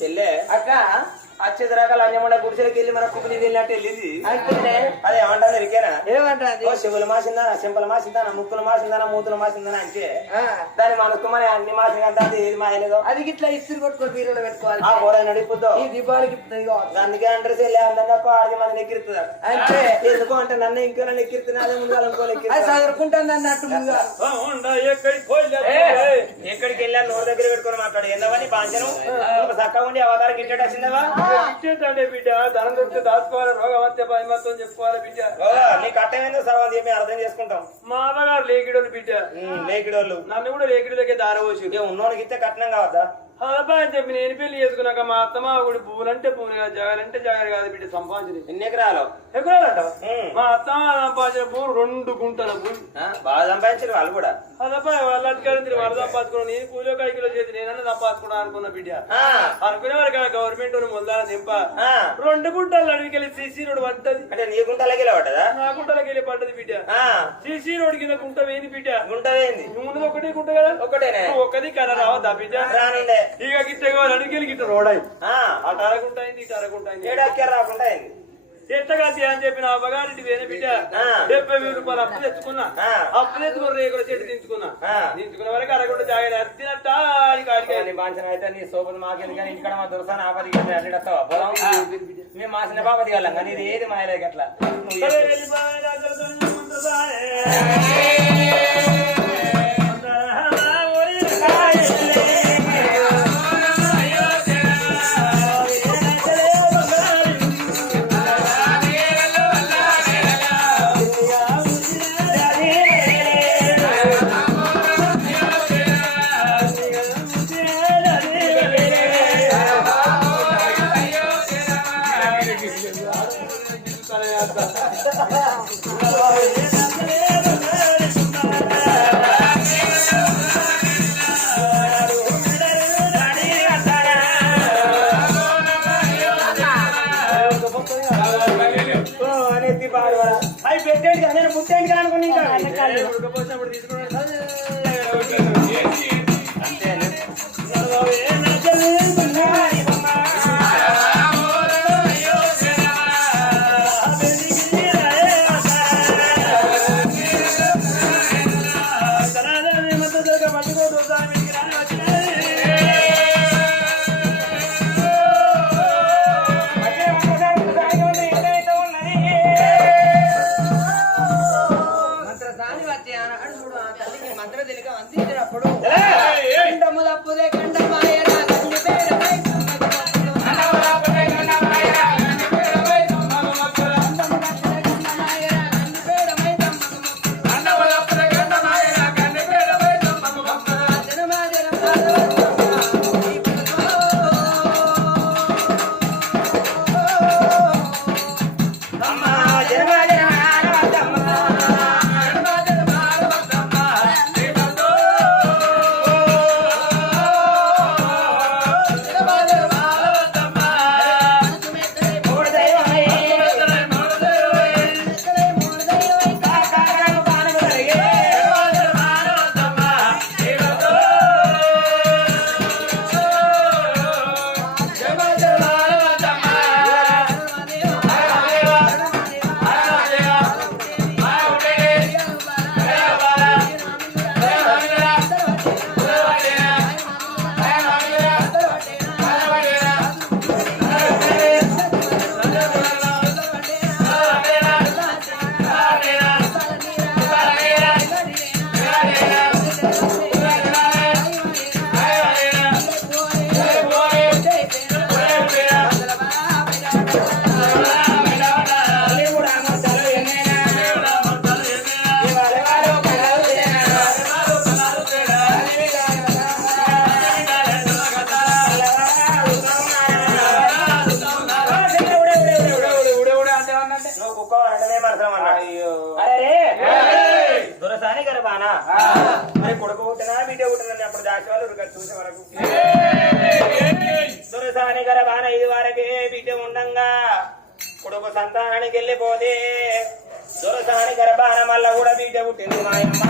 చెల్లె అక్క వచ్చేదరాక లంజమండ గుడిసెలకి వెళ్ళి మన కుప్పని వెళ్ళినట్టు వెళ్ళింది. అదే ఏమంటారు ఇరికేనా? ఏమంటారు? చెవులు మాసిందా, చెంపలు మాసిందా, ముక్కులు మాసిందా, మూతులు మాసిందా అంటే దాని మనకు మన అన్ని మాసం అంటే అది ఏది మాయలేదో అది ఇట్లా ఇస్త్రీ కొట్టుకొని బీరులో పెట్టుకోవాలి. ఆ కూడా నడిపోద్దు ఈ దీపావళికి అందుకే అంటారు చెల్లె అందంగా ఆది మంది ఎక్కిరుతుంది అంటే ఎందుకు అంటే నన్ను ఇంకో నన్ను ఎక్కిరుతున్నా అదే ముందు చదువుకుంటాను అన్నట్టు ఎక్కడికి వెళ్ళా నోరు దగ్గర పెట్టుకుని మాట్లాడు ఎందవని పాంచను చక్కగా ఉండి అవతారం గిట్టేట వచ్చిందవా ఇచ్చేటంటే బిడ్డ ధనం దొరికితే దాచుకోవాలి రోగం అంతే భయమత్వం చెప్పుకోవాలి బిడ్డ నీకు అట్టమైందో సర్వం చెప్పి అర్థం చేసుకుంటాం. మా అమ్మగారు లేకిడోళ్ళు బిడ్డ లేకిడోళ్ళు నన్ను కూడా లేకిడిలోకి దారవోసి ఉన్నోనికి ఇస్తే కట్నం కావద్దా అబ్బా అని చెప్పి నేను పెళ్లి చేసుకున్నాక మా అత్తమ్మ కూడా పువ్వులంటే పువ్వులు కాదు జగలంటే జగలు కాదు బిడ్డ సంపాదించింది. ఎన్ని ఎకరాలు? ఎకరాలంట మా అత్తమ్మ సంపాదించిన పువ్వు 2 గుంటల భూమి బాగా సంపాదించారు వాళ్ళు కూడా. అదబ్బా వాళ్ళు అట్టుకెళ్ళి వాళ్ళు సంపాదించుకున్నాను నేను కూలో కైకిలో చేసి నేనన్నా సంపాదించుకున్నా అనుకున్నా బిడ్డ అనుకునే వారికి గవర్నమెంట్ మొదల నింప 2 గుంటలు అడిగికెళ్ళి సిసి రోడ్ పడ్డది. అంటే నీ గుంటలకి పడ్డదా? నా గుంటలకి వెళ్ళి పడ్డది బిడ్డ. సిసి రోడ్ కింద గుంట వేయింది బిడ్డ. గుంట వేయింది ముందు ఒకటే గుంట కదా ఒకటేనే ఒకటి కర రావద్దా బిడ్డ రానుండే ఇక గిట్ట అడిగికెళ్ళి గిట్ట రోడ్ అయింది అటు అరగుంట అయింది ఇటు అరగుంట అయింది రాకుండా అయింది. ఎట్టగా అని చెప్పి నా అమ్మగారింటి వేరే బిడ్డ 70,000 రూపాయలు అప్పు తెచ్చుకున్నా. అప్పు తెచ్చుకున్న రేకుల చెట్టు దించుకున్న వరకు అరగుంట జాగ్రత్త అత్తినట్ట అయితే నీ సోపలు మాకేది కానీ ఇంటికాడ మా దొరసాని ఆపది అడ్డేస్తావా పొలం మేము మా చిన్న బాపది వెళ్ళాం కానీ ఇది ఏది మాయలేదు అట్లా అవి పెట్టేది కదా నేను ముట్టేది కానుకుని ఉడకపోసినప్పుడు తీసుకున్నాను కొడుకు పుట్టినా బిడ్డ పుట్టిన అప్పుడు దాచేవాళ్ళు చూసే వరకు దొరసాని గర్భాన ఇది వరకే బిడ్డ ఉండంగా కొడుకు సంతానానికి వెళ్ళిపోతే దొరసాని గర్భాన మళ్ళా కూడా బిడ్డ పుట్టింది మాయమ్మ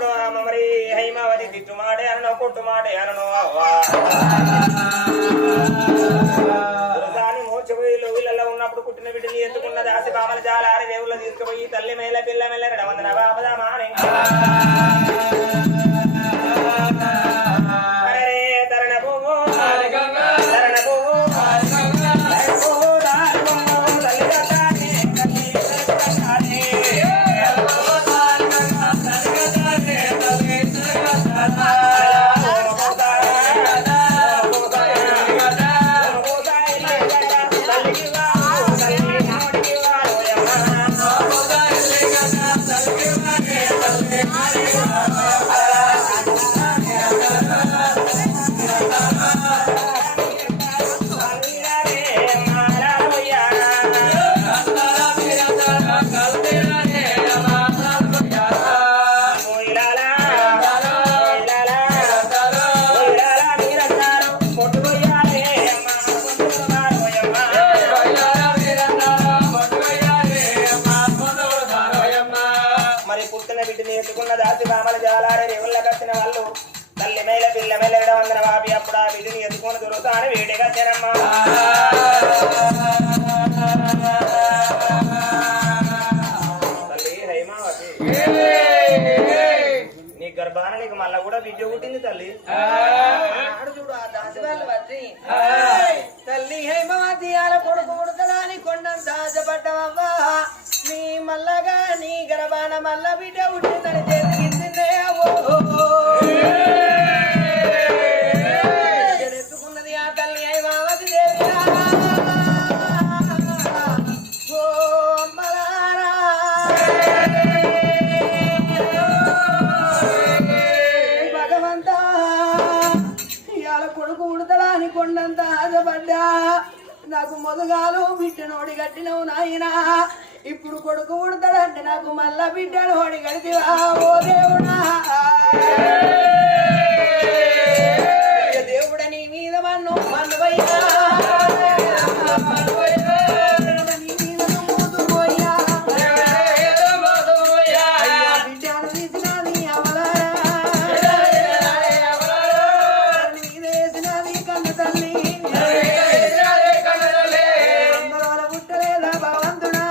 అప్పుడు మరి హైమావతి తిట్టుమాడే అనో కొట్టుమాడే అనో దాని మోచపోయి లోగిళ్ళలో ఉన్నప్పుడు పుట్టిన బిడ్డని ఎత్తుకున్న దాసి బామల జాలారి దేవుళ్ళ తీసుకుపోయి తల్లి మేల పిల్ల మెల్ల వందన బాబదా మానే తరణ పోగో తరణ పోగో దాసి బామల జాలారే రేవుల్లోకి వచ్చిన వాళ్ళు తల్లి మేల పిల్ల మేల వందన బాబి అప్పుడు ఆ విధిని ఎత్తుకొని దొరుకుతాను వేడిగా జనమ్మా తల్లి హైమావతి నీ గర్భాన నీకు మళ్ళా కూడా బిడ్డ పుట్టింది తల్లి చూడు ఆ దాసి వాళ్ళు వచ్చి తల్లి హైమావతి ఆల కొడుకు ఉడతలాని కొండంత ఆశపడ్డవవ్వా నీ మల్లగా నీ గర్భాన మల్ల బిడ్డ పుట్టిందని తెలిసిందే ఎత్తుకున్నది ఆ తల్లి హైమావతి దేవి భగవంతా ఇవాళ కొడుకు ఉడతలాని కొండంత ఆశపడ్డా నాకు మొదగాలు బిడ్డనోడి కట్టినవు నాయనా ఇప్పుడు కొడుకు ఉడతాడంటే నాకు మళ్ళా బిడ్డను ఓడి గడితివా ఓ దేవుడా దేవుడ నీ మీద మన్ను మన్నువయ్యా నీ మీద నువ్వు పోయ్యా బిడ్డను తీసినది అవలారా మీద వేసినది కన్ను తల్లి అందరూ పుట్టలేదా భగవంతుడా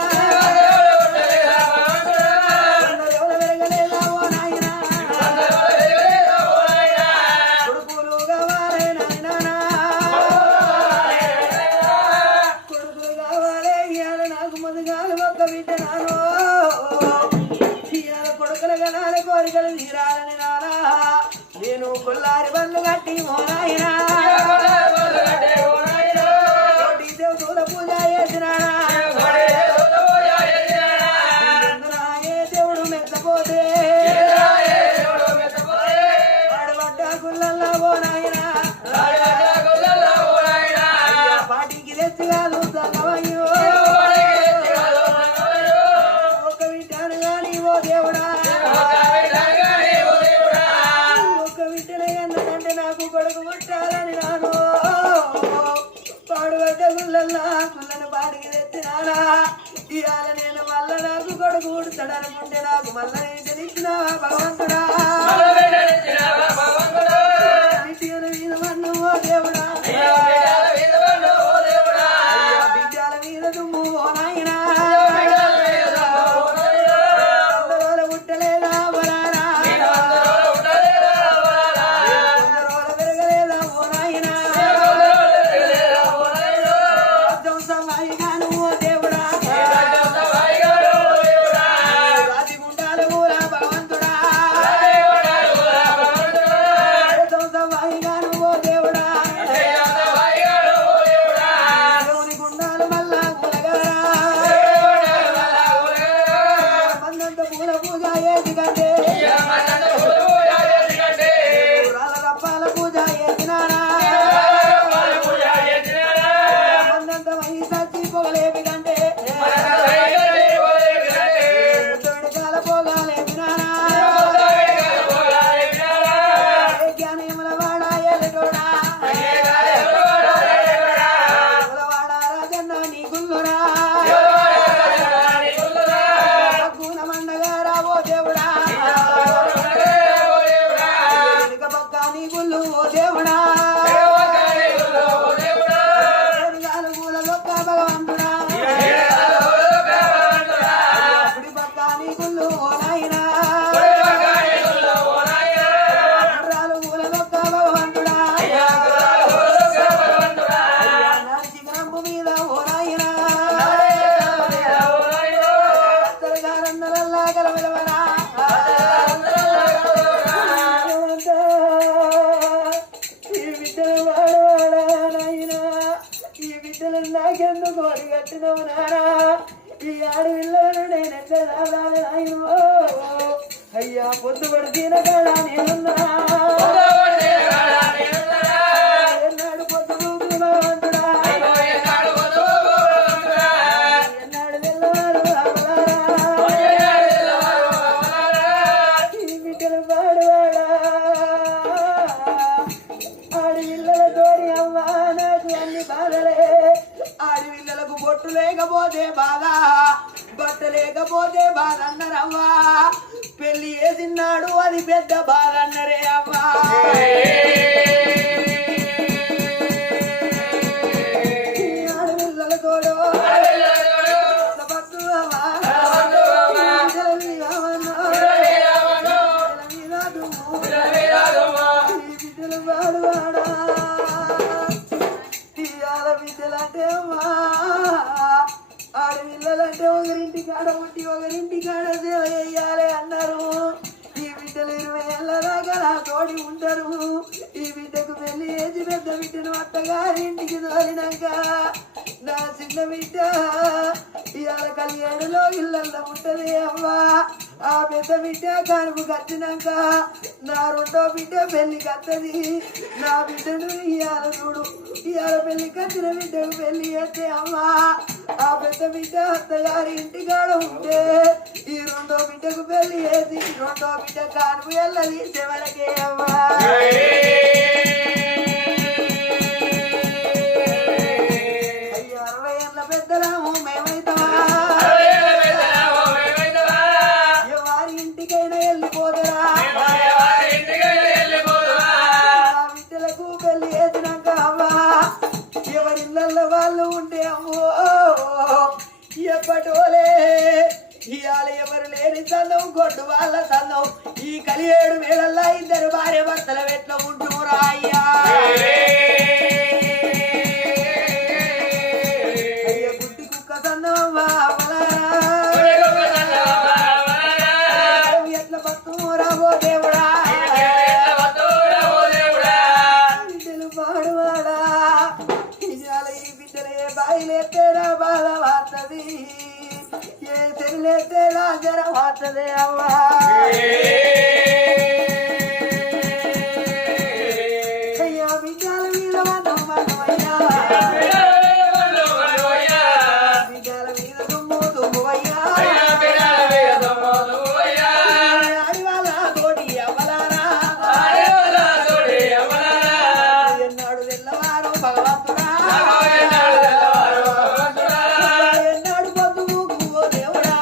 కోరికలు తీరాలని నానా నేను కొల్లారి బండ్లు కట్టి మోనాయినా దేవుల పూజ చేసినానా దేవుడు మెత్తపోతే వాడు పడ్డ గుళ్ళల్లో పోనాయినా పాటికి తెచ్చి కాదు తగవయ్యో ఒక వింటాను గాని ఓ దేవుడా నాకు కొడుకు పుట్టాలని నాను పాడుబడ్డ గుళ్ళల్లా గుళ్ళను పాడికి తెచ్చినానా ఇవాళ నేను మళ్ళా నాకు కొడుకు పుడతాడనుకుంటే నాకు మళ్ళా తెలిసిన భగవంతుడా మీద మన్ను ఓ దేవుడా బిడ్డల మీద దుమ్ము ఓ నాయనా పుట్టలేదా వరారా భగవంతుడా పెట్టినవు నానా ఈ ఆడవిల్లను నేను ఎక్కడ దాదాలు నాయనో అయ్యా పొద్దు పడిన కాడ నేనున్నా ఎన్నాడు పొద్దు భగవంతుడా ఎన్నాడు తెల్లవారు ఈ బిడ్డలు పాడువాడా ఆడవిల్లల తోడి అవ్వా నాకు అన్ని బాధలే ఆడవిల్లలకు బొట్టు లేకపోతే బాధ బట్ట లేకపోతే బాధ అన్నారవ్వా పెళ్లి చేసినాడు అది పెద్ద బాధ అన్నరే అవ్వా ఆడవిల్లల తోడు బిడ్డలు వాడువాడా తీయాల బిడ్డలంటే అమ్మా ఆడపిల్లలంటే ఒకరింటి కాడ ఉండి ఒకరింటి కాడ సేవ చేయాలి అన్నారు ఈ బిడ్డలు 20 ఏళ్ళ దాకా నా తోడి ఉంటారు ఈ బిడ్డకు పెళ్లి చేసి పెద్ద బిడ్డను అత్తగారింటికి తోలినాక నా చిన్న బిడ్డ ఇవాళ కళ్యాణలో ఇళ్ళల్లో ఉంటది అమ్మా ఆ పెద్ద బిడ్డ కనుపు కట్టినాక నా రెండో బిడ్డ పెళ్లి కత్తది నా బిడ్డను ఇవాళ చూడు ఇవాళ పెళ్లి కట్టిన బిడ్డకు పెళ్లి చేస్తే అమ్మా ఆ పెద్ద బిడ్డ అత్తగారి ఇంటికాడ ఉంటే ఈ రెండో బిడ్డకు పెళ్లి చేసి రెండో బిడ్డ కానుపు వెళ్ళది చివరకే అమ్మా 60 ఏళ్ళ పెద్దలాము మేమైతావా ఎవరి ఇంటికైనా వెళ్ళిపోదరా బిడ్డలకు పెళ్లి చేసినాక అవ్వా ఎవరిళ్ళల్లో వాళ్ళు ఉంటే అమ్మో ఎప్పటోలే ఇవాళ ఎవరు లేని సందం కొట్టు వాళ్ళ సందం ఈ కలియేడు వేళల్లో ఇద్దరు భార్య భర్తల వెట్ల ఉంటురా అయ్యా అయ్య గుడ్డి కుక్క సందం ఎట్ల బతురాబో దేవుడా బిడ్డలు పాడువాడా ఇవాళ ఈ బిడ్డలు ఏ బాయిలేతేరా బాధ వార్తది ఏ తెల్లెతే రాజర వార్తదే అవ్వా అయ్యా బిడ్డల మీద మనమయ్యా బిడ్డల మీద దుమ్ము దుమ్మువయ్యా అడివాళ్ళ తోటి అవ్వలారా ఎన్నాడు తెల్లవారు భగవంతుడా ఎన్నాడు పొద్దు ముగ్గు దేవుడా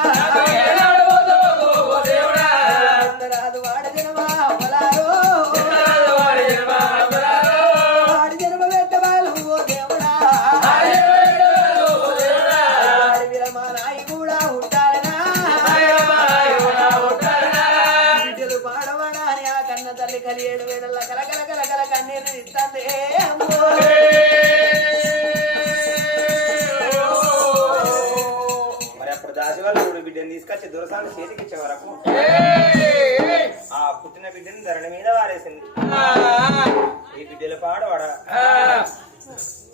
రాదు వాడి జనమా అవ్వలారో వాడి జన్మ పెట్టవాళ్ళు ఓ దేవుడా వాడి విరమా నాయి కూడా ఉంటారనా బిడ్డలు పాడవాడా అని ఆ కన్న తల్లి కలియేడు వేడల్ల కలకల కలకల కన్నీరు ఇస్తుంది మరి అప్పుడు దాసివాళ్ళు బిడ్డను తీసుకొచ్చి దొరసాన్ని చేతికి ఇచ్చే వరకు ఆ పుట్టిన బిడ్డని ధరణి మీద వారేసింది ఈ బిడ్డలు పాడవాడా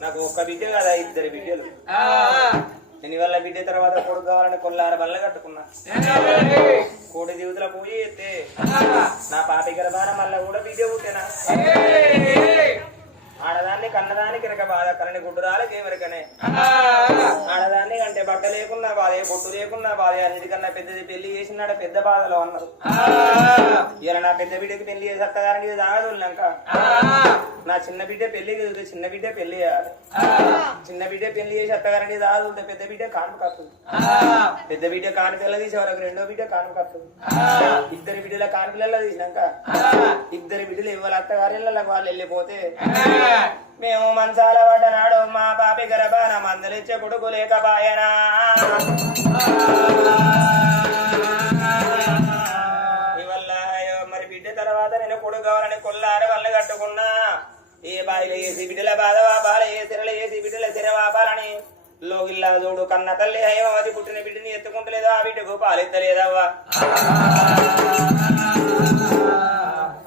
నాకు ఒక్క బిడ్డ కదా 2 బిడ్డలు నేను వల్ల బిడ్డ తర్వాత కొడుకు కావాలని కొల్లార బల్ల కట్టుకున్నా కోడి జీవితంలో పూజ చేస్తే నా పాపి గర్భాన మళ్ళా కూడా బిడ్డ పుట్టినా ఆడదాన్ని కన్నదానికి ఇరక బాధ కలని గుడ్డురాలకి ఏమరికనే ఆడదాన్ని అంటే బట్ట లేకున్నా బాధే బొట్టు లేకున్నా బాధే అన్నిటికన్నా పెద్దది పెళ్లి చేసినాడ పెద్ద బాధలో అన్నారు ఇలా నా పెద్ద బిడ్డకి పెళ్లి చేసి అత్తగారికి తాగదున్నాక నా చిన్న బిడ్డ పెళ్లి చిన్న బిడ్డ పెళ్లి చేయాలి చిన్న బిడ్డ పెళ్లి చేసి అత్తగారికి తాగదుంటే పెద్ద బిడ్డ కానుక కత్తుంది పెద్ద బిడ్డ కానుకల తీసే వరకు రెండో బిడ్డ కానుక కత్తుంది 2 బిడ్డల కానుకలలో తీసినాక 2 బిడ్డలు ఇవ్వాలి అత్తగారిళ్ళకి వాళ్ళు వెళ్ళిపోతే మేము మంచాల పడ్డనాడు మా పాపి గర్భాన మందలిచ్చే కొడుకు లేకపాయనా ఇవల్ల మరి బిడ్డ తర్వాత నేను కొడుకు కావాలని కొల్లార వల్ల కట్టుకున్నా ఏ బాయిలు వేసి బిడ్డల బాధ వాపాలి ఏ సిరలు వేసి బిడ్డల సిర వాపాలని లోగిల్లా చూడు కన్న తల్లి హైమవతి పుట్టిన బిడ్డని ఎత్తుకుంటలేదా ఆ బిడ్డకు పాలెత్తలేదవ్వా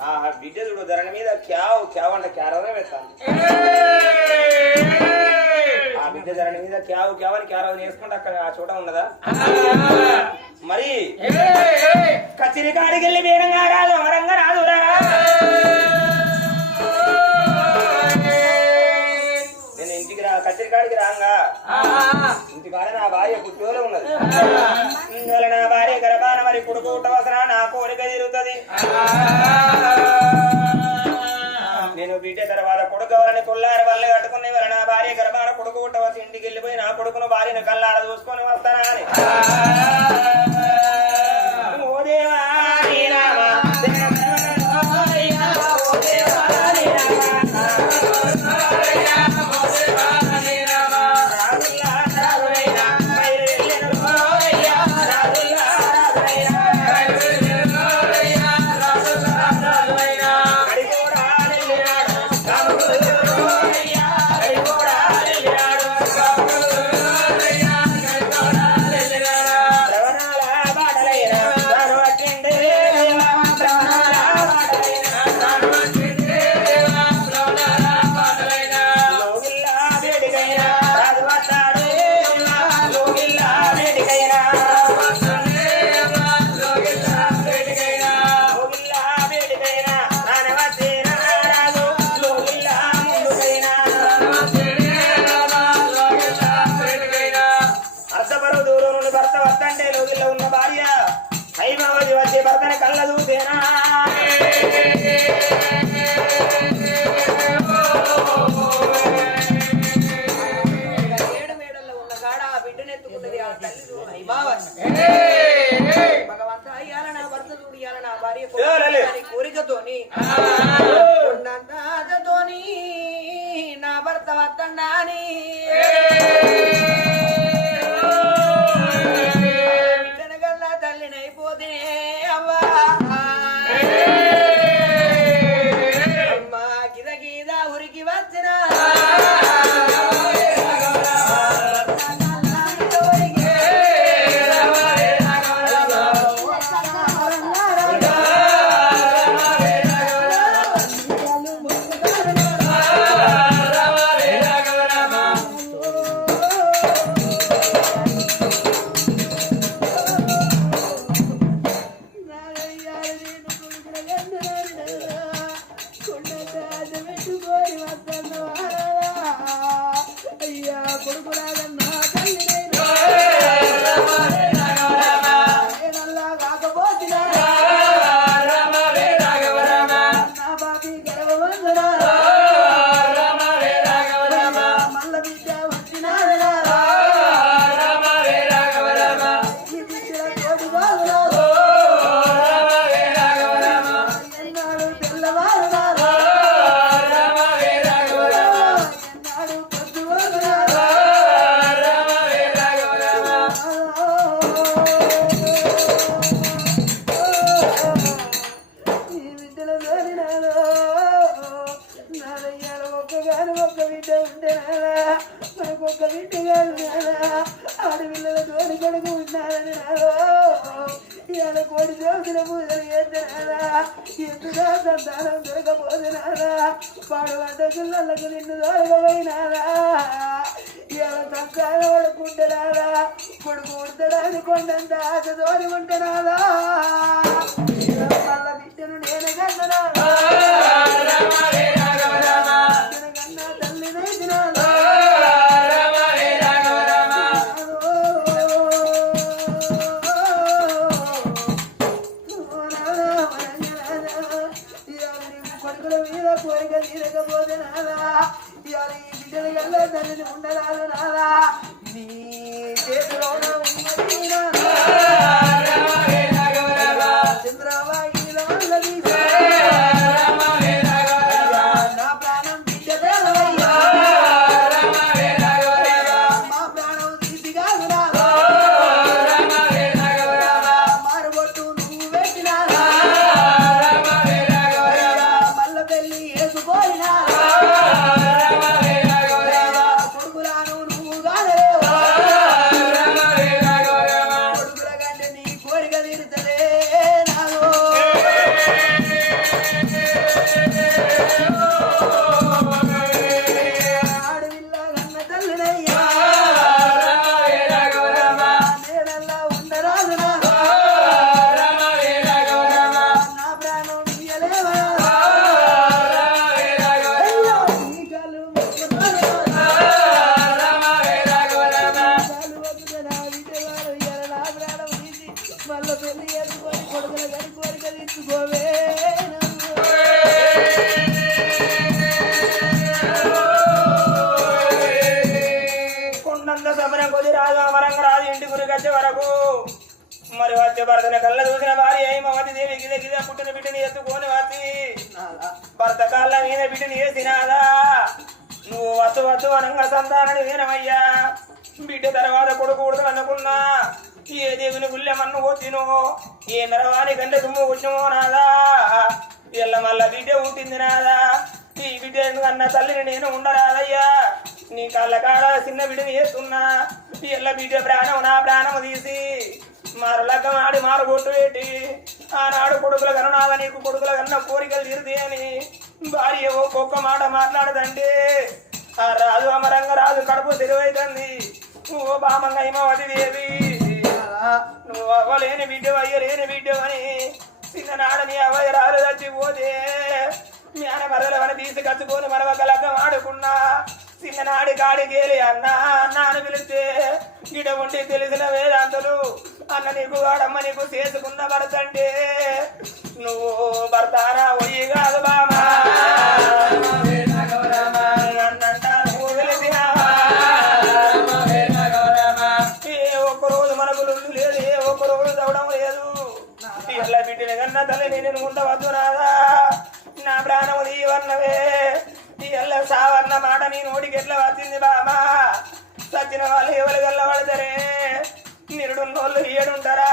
ఆ బిడ్డ చూడు ధరణి మీద క్యావ్ క్యావ్ అంటే క్యారవనే పెడతాను ఆ బిడ్డ ధరణి మీద మీద క్యావని క్యారవని వేసుకుంటే అక్కడ ఆ చోట ఉన్నదా మరి కచ్చిరి కాడికి వెళ్ళి వేరంగా రాదు అమరంగా రాదురా నేను ఇంటికి కచ్చిరి కాడికి రాంగా ఇంటికాడ నా భార్య పుట్టిలో ఉన్నది ఇందువల్ల నా భార్య గర్భాన మరి కొడుకు ఉట్టవసరా నా కోరిక తిరుగుతుంది నేను బిడ్డ తర్వాత కొడుకు వాళ్ళని కొల్లారు వల్ల కట్టుకునే వాళ్ళ నా భార్య గర్భాన కొడుకు ఉట్టవసి ఇంటికి వెళ్ళిపోయి నా కొడుకును భార్యను కల్లార చూసుకొని వస్తానా అని ఓ దేవా నీ రామా భగవంత అయ్యాల నా భర్త చూడియాల నా భార్య కోరికతోని ఆశతోని నా భర్త వత్తండాని బిడ్డనగల్లా తల్లినైపోతే అవ్వా అమ్మా గిద గీద ఉరికి వచ్చిన కోడి దేవుల పూజలు చేద్దానా ఎందుగా సంతానం దొరకపోతున్నానా పాడు వంట పిల్లలకు నిన్ను దొరకపోయినారా ఇలా సంతానం పడుకుంటున్నారా కొడుకు ఉడతడాన్ని కొండంత ఆశ దోరి ఉంటున్నారా మళ్ళా బిడ్డను నేను కన్నా కన్నా తల్లినైతున్నా కోరిక తీరకపోతే నాదా ఇవాళ ఈ బిడ్డలు ఎల్ల తల్లిని ఉండరాదు నాదా నీ చేతిలోన ఉన్నది చంద్రబాయి నా ప్రాణం బిడ్డ మా ప్రాణం తీసి కాదు మారుబొట్టు నువ్వు పెట్టినా కొడుకులాను నువ్వు కాదలేవు కొడుకుల కంటే నీ గురికి వచ్చే వరకు మరి వచ్చే భర్తని కళ్ళ చూసిన భార్య మమతి దేవి గిద గిద పుట్టిన బిడ్డని ఎత్తుకొని వచ్చి భర్త కాళ్ళ మీద బిడ్డని వేసినాదా నువ్వు వద్దు వద్దు అనంగా సంతానని వేనమయ్యా బిడ్డ తర్వాత కొడుకు కొడుకు అనుకున్నా ఏ దేవుని గుళ్ళెమన్ను వచ్చినో ఏ నరవాని గంట దుమ్ము వచ్చినమో నాదా ఎల్ల మళ్ళా బిడ్డ ఉంటుంది నాదా ఈ బిడ్డ అన్న తల్లిని నేను ఉండరాదయ్యా నీ కళ్ళ కాడ చిన్న బిడ్డని వేస్తున్నా ఎల్ల బిడ్డ ప్రాణం నా ప్రాణం తీసి మారులగ్గం ఆడి మారు కొట్టు పెట్టి ఆనాడు కొడుకుల కనునాద నీకు కొడుకుల కన్నా కోరికలు తీరుతాయి అని భార్య ఒక్కొక్క మాట మాట్లాడదంటే ఆ రాజు అమరంగ రాజు కడుపు తెరువైతుంది నువ్వు బామంగా హిమవతి దేవి నువ్వు అవ్వలేని బిడ్డ అయ్యలేని బిడ్డ అని చిన్ననాడు నీ అవ్వయ్య రాలు చచ్చిపోతే జ్ఞాన మరలవని తీసుకొచ్చుకొని మరొక లగ్గం ఆడుకున్నా చిన్ననాడి కాడికేలి అన్న అన్న అని పిలిస్తే గిడ ఉండి తెలిసిన వేదాంతులు అన్న నీకు వాడమ్మ నీకు చేసుకున్న భర్త అంటే నువ్వు భర్తానా ఒయ్యి కాదు బామా అన్నంట నువ్వు తెలిసినావా ఏ ఒక్కరోజు మనకు లొల్లు లేదు ఏ ఒక్కరోజు తవ్వడం లేదు ఎల్ల బిడ్డల కన్నా తల్లి నేను ఉండవద్దు నాదా నా ప్రాణము దీవన్నవే ఎల్ల సావన్న మాట నీ నోటికి ఎట్లా వచ్చింది బామా సచ్చిన వాళ్ళు ఎవరు గల్ల పడతారే నిరుడున్నోళ్ళు ఏడుంటారా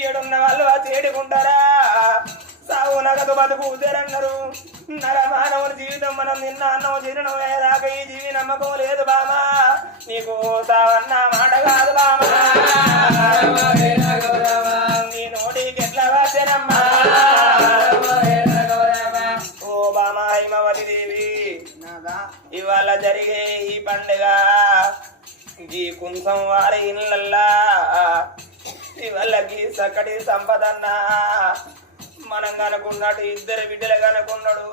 ఏడున్న వాళ్ళు చేడుకుంటారా సావు నగదు బతుకుతారన్నారు నరమానవుని జీవితం మనం నిన్న అన్నం జీర్ణం దాకా ఈ జీవి నమ్మకం లేదు బామా నీకు సావన్న మాట కాదు బామా నీ నోటికి ఎట్లా వచ్చేనమ్మా ఓ బామా హిమవతి దేవి ఇవాళ జరిగే ఈ పండుగ ఈ కుంసం వారి ఇళ్ళల్లా ఇవాళకి సక్కటి సంపదన్నా మనం కనుకున్నట్టు ఇద్దరు బిడ్డలు కనుకున్నాడు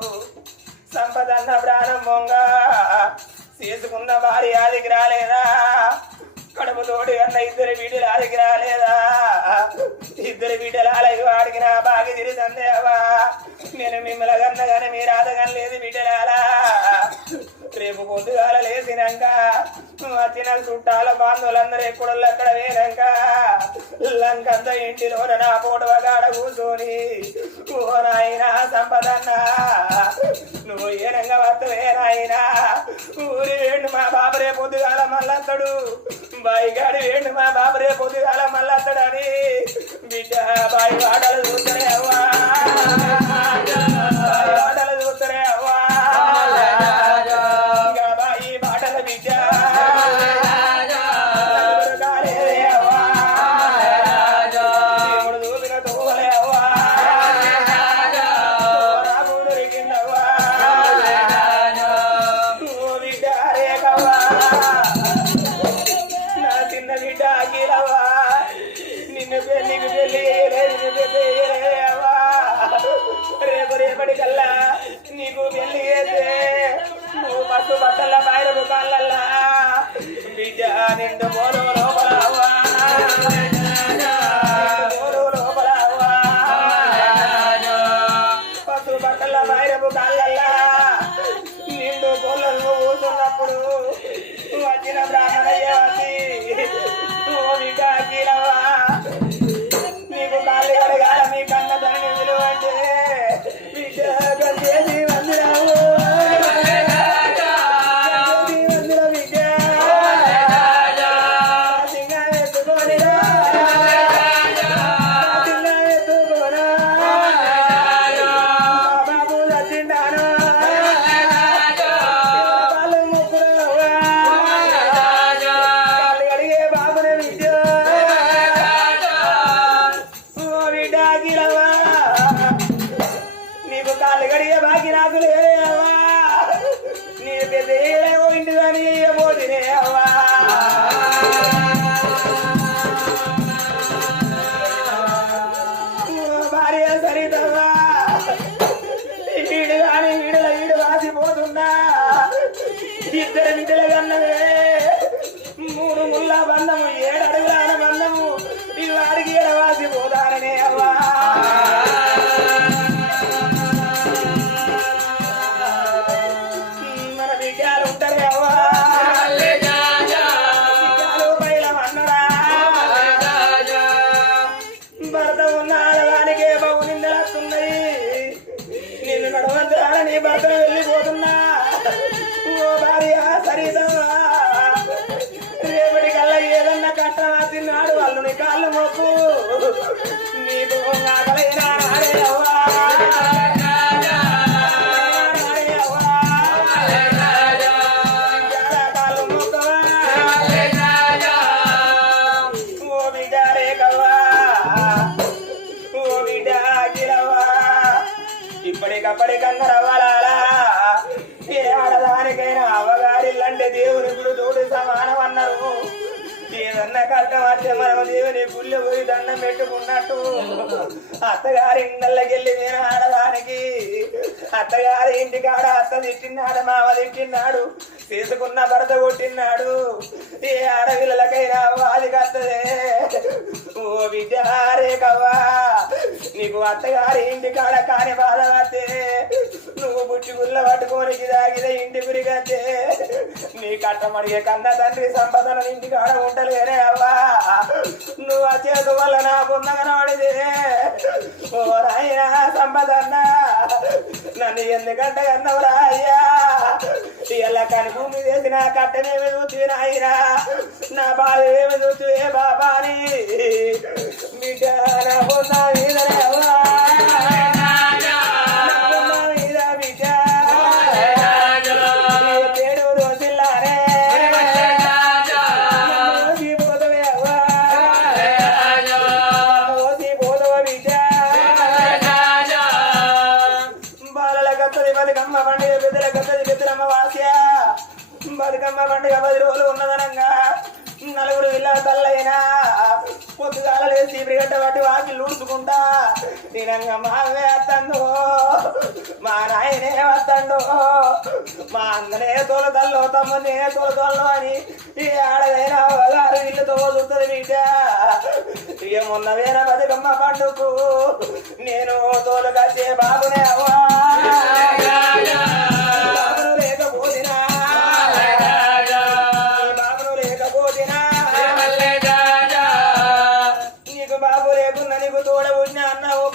సంపదన్న ప్రారంభంగా చేసుకున్న భార్య ఆదికి రాలేదా కడుపు తోడు అన్న ఇద్దరు బిడ్డలు ఆదికి రాలేదా ఇద్దరు బిడ్డలు ఆలకి వాడికి నా బాగా తిరిగిందేవా నేను మిమ్మల్ని కన్నా కానీ మీరు ఆదగం లేదు బిడ్డలాలా రేపు పొద్దుగాల లేచినాక వచ్చిన చుట్టాల బాంధవులందరూ ఎక్కడోళ్ళు అక్కడ వేనాక లంకంతా ఇంటిలో నా పోటవగాడ కూర్చొని ఓ నాయనా సంపదన్నా నువ్వు ఏనంగా వస్తవే నాయనా ఊరి వేండు మా బాబరే పొద్దుగాల మళ్ళత్తడు బాయిగాడి వేండు మా బాబరే పొద్దుగాల మళ్ళత్తడని బిడ్డ బాయి వాటలు చూస్తరే అవ్వా బాయి వాటలు చూస్తరే అవ్వా బాయి బాటల బిడ్డ చూపిన తోలే అవ్వా రాబుడికిందవ్వా బిడ్డ రేఖవ్వా నా చిన్న బిడ్డ అఖిలవ్వా నిన్ను పెళ్లికి పెళ్లి అవ్వా రేపు రేపటి కల్లా నీకు పెళ్లి చేస్తే నువ్వు పట్టు బట్టల బయలు కాళ్ళల్లా బిడ్డ నిండు మోరు లోపల అవ్వా మోరు లోపల అవ్వా పట్టు బట్టల బయలు కాళ్ళల్లా నిండు కోళ్ళను కూర్చున్నప్పుడు వచ్చిన బ్రాహ్మణయ్య వచ్చి ఓ బిడ్డ అఖిలవ్వా నీకు కాళ్ళు కడగాల మీ కన్న దాన్ని విలువంటే బిడ్డ గంజేసి వందిరావు నీకు కాళ్ళు గడిగే బాకి నాకు లేవా నీ పెద్ద ఇంటి కానీ పోతినే అవ్వా భార్య సరితవ్వా వీడు కానీ వీడు వాసిపోతున్నా ఇద్దరు బిడ్డలు కన్నవే 3 ముళ్ళ బంధము 7 అడుగుల బంధము ఈ వారికి ఎడవాసిపోతాననే అవ్వా మన బిడ్డలు ఉంటారే అవ్వా బిడ్డలు బయలమన్నరా నీ భర్తను వెళ్ళిపోతున్నా ఓ భార్య సరిదమ్మా రేపటి కల్లా ఏదన్నా కష్టం తిన్నాడు వాళ్ళు నీ కాళ్ళు మొక్కు నీకు ఆకలైనా నాడే అవ్వా ఇప్పటికప్పటికన్నా రవ్వాలా ఏ ఆడదానికైనా అవ్వగారిల్లంటే దేవుని గుడి తోడు సమానం అన్నారు ఏదన్నా కష్టం వచ్చే మనం దేవుని గుళ్ళు పోయి దండం పెట్టుకున్నట్టు అత్తగారి ఇళ్ళకెళ్ళి నేను ఆడదానికి అత్తగారి ఇంటికాడ అత్త తిట్టినాడు మామ తిట్టినాడు తీసుకున్న భర్త కొట్టినాడు ఏ ఆడపిల్లలకైనా అది కత్తదే ఓ విద్యారే కవ్వా నీకు అత్తగారి ఇంటికాడ కాని బాధ పడితే నువ్వు బుట్టి గుల్ల పట్టుకోనికి దాగితే ఇంటి గురిగతే నీ కట్టమడిగే కన్న తండ్రి సంపదన ఇంటికాడ ఉంటలేనే అవ్వా నువ్వు ఆ చేతు వల్ల నా పొందగనవాడిదే ఓ రాయ్యా సంపదన్న నన్ను ఎందుకంటే అన్నవరా అయ్యా ఇలా కని భూమి చేసి నా కట్టనేమి చూసి నాయనా నా బాధ ఏమి చూసి బాబాని బిడ్డ నా పొంద మీదనే అవ్వా బతుకమ్మ పండుగ 10 రోజులు ఉన్నదనంగా నలుగురు ఇళ్ళ తల్లైనా పొద్దుగాల లేచి బ్రిగడ్డ పట్టి వాకిళ్ళు ఊడ్చుకుంటా తినంగా మావే వత్తండు మా నాయనే వత్తండు మా అన్ననే తోలతల్లో తమ్మునే తోలతోళ్ళు అని ఈ ఆడదైనా అవగారు ఇల్లు తోలుతుంది బిడ్డ ఇక మొన్నవేన బతుకమ్మ పండుగకు నేను తోలుకొచ్చే బాబునే అవ్వా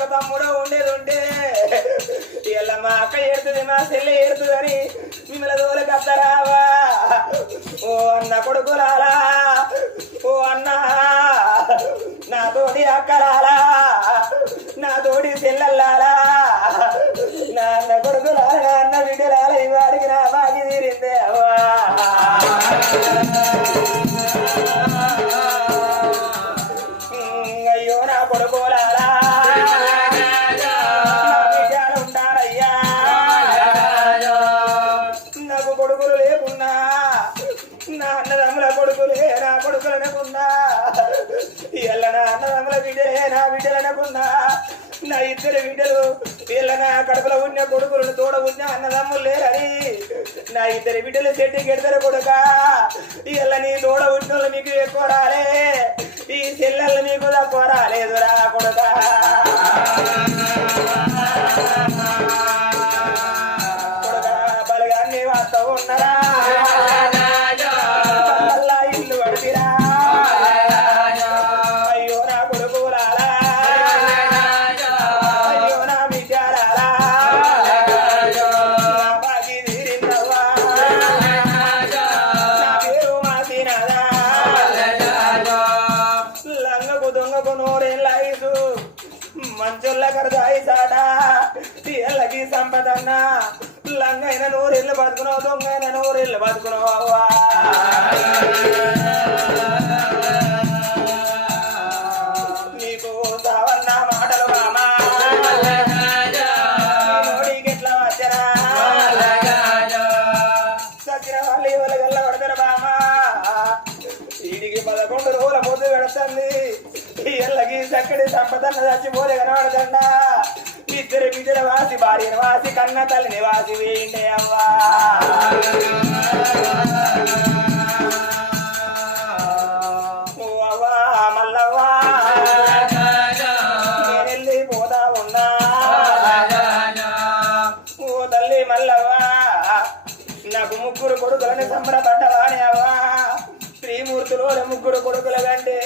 తమ్ముడు ఉండేది ఉంటే ఇలా మా అక్క ఏడుతుంది మా చెల్లి ఏడుతుందని మిమ్మల్ని దోలకి అత్తరావా ఓ అన్న కొడుకులాలా ఓ అన్న నా తోడి అక్కలాలా నా తోడి చెల్లెల్లాలా నా అన్న కొడుకులాలా అన్న బిడ్డలాల ఇవాడికి నా బాగి తీరిందే అవ్వా అయ్యో నా కొడుకులాలా నా అన్నదమ్ముల కొడుకులే నా కొడుకులనుకున్నా వీళ్ళ నా అన్నదమ్ముల బిడ్డలే నా బిడ్డలనుకున్నా నా ఇద్దరు బిడ్డలు వీళ్ళ నా కడుపులో ఉన్న కొడుకులను తోడ ఉన్న అన్నదమ్ములు లేరని నా ఇద్దరు బిడ్డలు చెట్టుకి ఎడతారు కొడుక వీళ్ళ నీ తోడ ఉన్న మీకు ఎక్కువ రాలే ఈ చెల్లెళ్ళు మీకు తక్కువ రాలేదురా కొడుక కొడుక బలగాన్ని వాస్తవ ఉన్నారా మంచోళ్ళ కరదాయి సాడా ఎల్లకి సంపదన్న లంగైన 100 ఏళ్ళు బతుకున్నావు దొంగైన 100 ఏళ్ళు బతుకున్నావు అవ్వా నీకు సావన్న మాటలు మామా నోడికి ఎట్లా వచ్చరా సచిన వాళ్ళు ఇవాళ గల్ల పడతారు బామా వీడికి 11 రోజుల ముందు పెడుతుంది ఎల్లకి చక్కడి సంపదన్న చచ్చిపోలే కనబడదండా ఇద్దరు బిడ్డల వాసి భార్యను వాసి కన్న తల్లిని వాసి వేయండి అవ్వా అవ్వా మల్లవ్వా నేను వెళ్ళిపోతా ఉన్నా ఓ తల్లి మల్లవ్వా నాకు 3 కొడుకులని సంబరపడ్డవాని అవ్వా శ్రీమూర్తిలో 3 కొడుకుల కంటే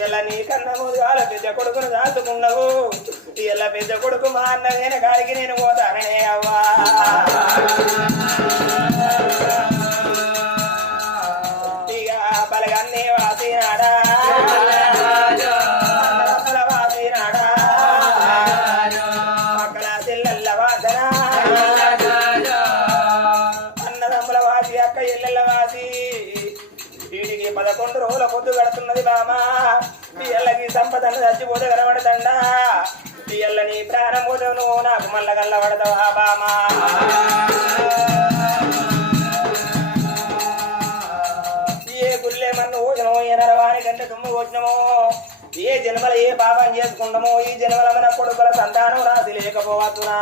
ఇలా నీ కన్నా ముందుగాల పెద్ద కొడుకును దాచుకున్నావు ఇలా పెద్ద కొడుకు మా అన్నదైన కాడికి నేను పోతాననే అవ్వా రోజుల పొద్దు గడుతున్నది బామా పిల్లకి సంపదను చచ్చిపోతే కనబడతండా పిల్ల నీ ప్రాణం పోతే నువ్వు నాకు మల్ల కళ్ళ పడతావా బామా ఏ గుళ్ళే మన్ను ఊసినమో ఏ నరవాణి కంటే తుమ్ము వచ్చినమో ఏ జన్మల ఏ పాపం చేసుకుంటామో ఈ జన్మల మన కొడుకుల సంతానం రాసి లేకపోవచ్చునా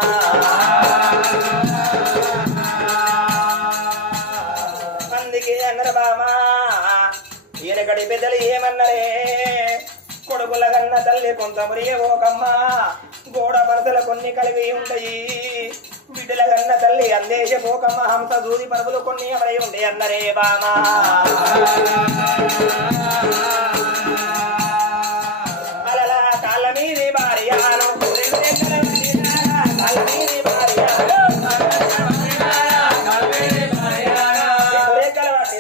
అందుకే అన్నర బామా ఈయనకడి పెద్దలు ఏమన్నరే కొడుకుల కన్న తల్లి కొంత మురిగే ఓకమ్మ గోడ పరసల కొన్ని కలిగి ఉంటాయి బిడ్డల కన్న తల్లి అందేశ పోకమ్మ హంస దూది పరుపులు కొన్ని అమరై ఉండే అన్నరే బామా అలలా కాళ్ళ మీది భార్యాను కాళ్ళ మీది భార్యాను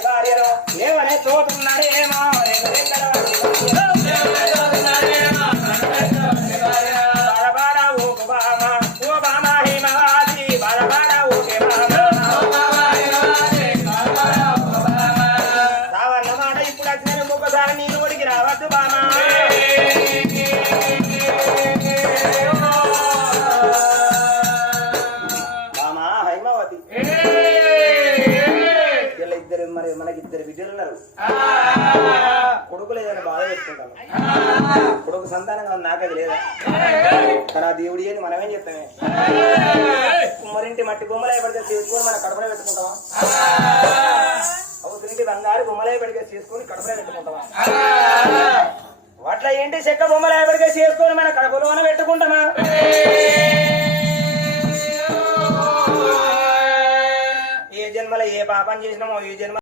భార్యను ఏమనే చూస్తున్నాడేమో మనకిద్దరు బిడ్డలు ఉన్నారు కొడుకులు ఏదైనా బాధ పెట్టుకుంటాను కొడుకు సంతానంగా నాకది లేదా కానీ ఆ దేవుడి అని మనమేం చెప్తామే కుమ్మరింటి మట్టి బొమ్మలే పడితే చేసుకొని మన కడపలే పెట్టుకుంటామా అవసరింటి బంగారు బొమ్మలే పడితే చేసుకొని కడపలే పెట్టుకుంటామా వాట్ల ఏంటి చెక్క బొమ్మలే పడితే చేసుకొని మన కడపలోనే పెట్టుకుంటామా ఏ జన్మలో ఏ పాపం చేసినామో ఈ జన్మ